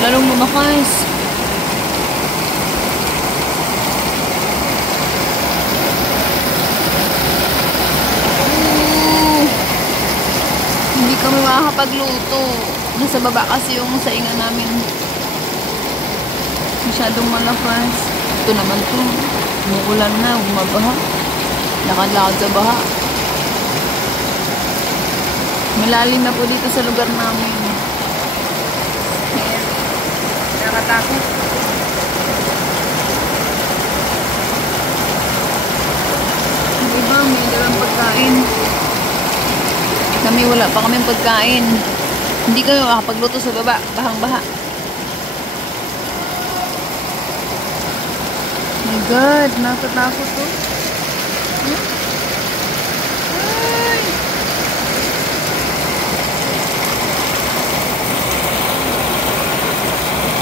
lalong lumakas. Hindi kami makakapagluto. Nasa baba kasi yung saingan namin. Masyadong malakas. Ito naman to. Umuulan na, bumabaha. Lakad-lakad sa baha. Malalim na po dito sa lugar namin. Nakatakot. Diba, may dalang pagkain. Kami wala pa kaming pagkain. Hindi kami makapagluto sa baba. Bahang-baha. My God, nakatakot to. Ay!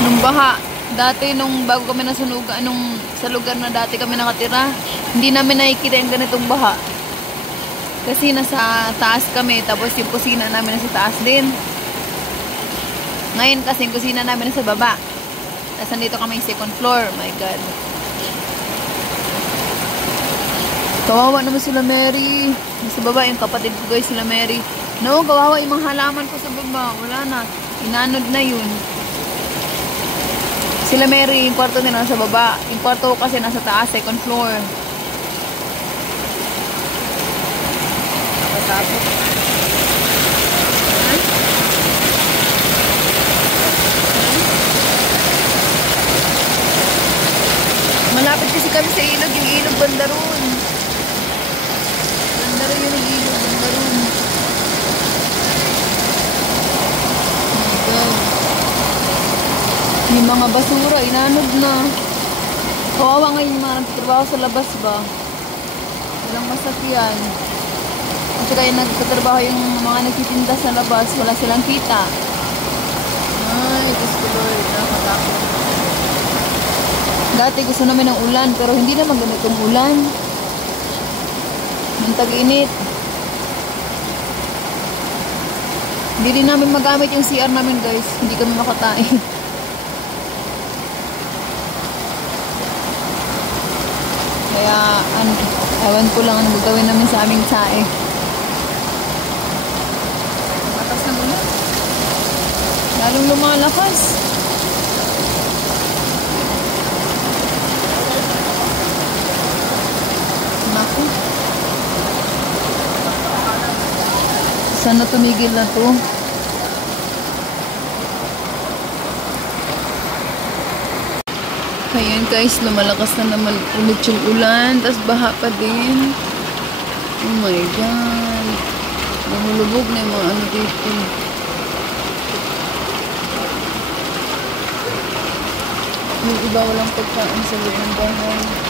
Nung baha, dati nung bago kami nasunugan, sa lugar na dati kami nakatira, hindi namin nakikita yung ganitong baha. Kasi nasa taas kami, tapos yung kusina namin nasa taas din. Ngayon kasi yung kusina namin nasa baba. Tapos nandito kami yung second floor. My God. Kawawa naman sila Mary. Nasa baba yung kapatid ko guys, sila Mary. No, kawawa yung mga halaman ko sa baba. Wala na. Inanod na yun. Sila Mary, yung kwarto nila nasa baba. Yung kwarto ko kasi nasa taas, second floor. Nakatapos. Malapit kasi kami sa ilog. Yung ilog banda roon. Banda roon yung ilog. Banda roon. Oh my God. Yung mga basura, inanod na. Kawawa ngayon yung mga nagtatrabaho sa labas ba? Walang masakyan. At saka yung nagtatrabaho yung mga nagtitinda sa labas, wala silang kita. Ay, Diyos ko Lord, nakatakot. Dati gusto namin ng ulan, pero hindi naman ganitong ulan. Ang tag-init. Hindi rin namin magamit yung CR namin guys. Hindi kami makatain. Kaya, ewan ko lang ano gagawin namin sa aming sae. Matas na muna. Lalong lumalakas. Naku. Sana tumigil na to. Ayan guys, lumalakas na naman ulit yung ulan, tas baha pa din. Oh my God. Nahulubog na yung mga ano dito. Yung iba walang pagkain sa loob ng bahay.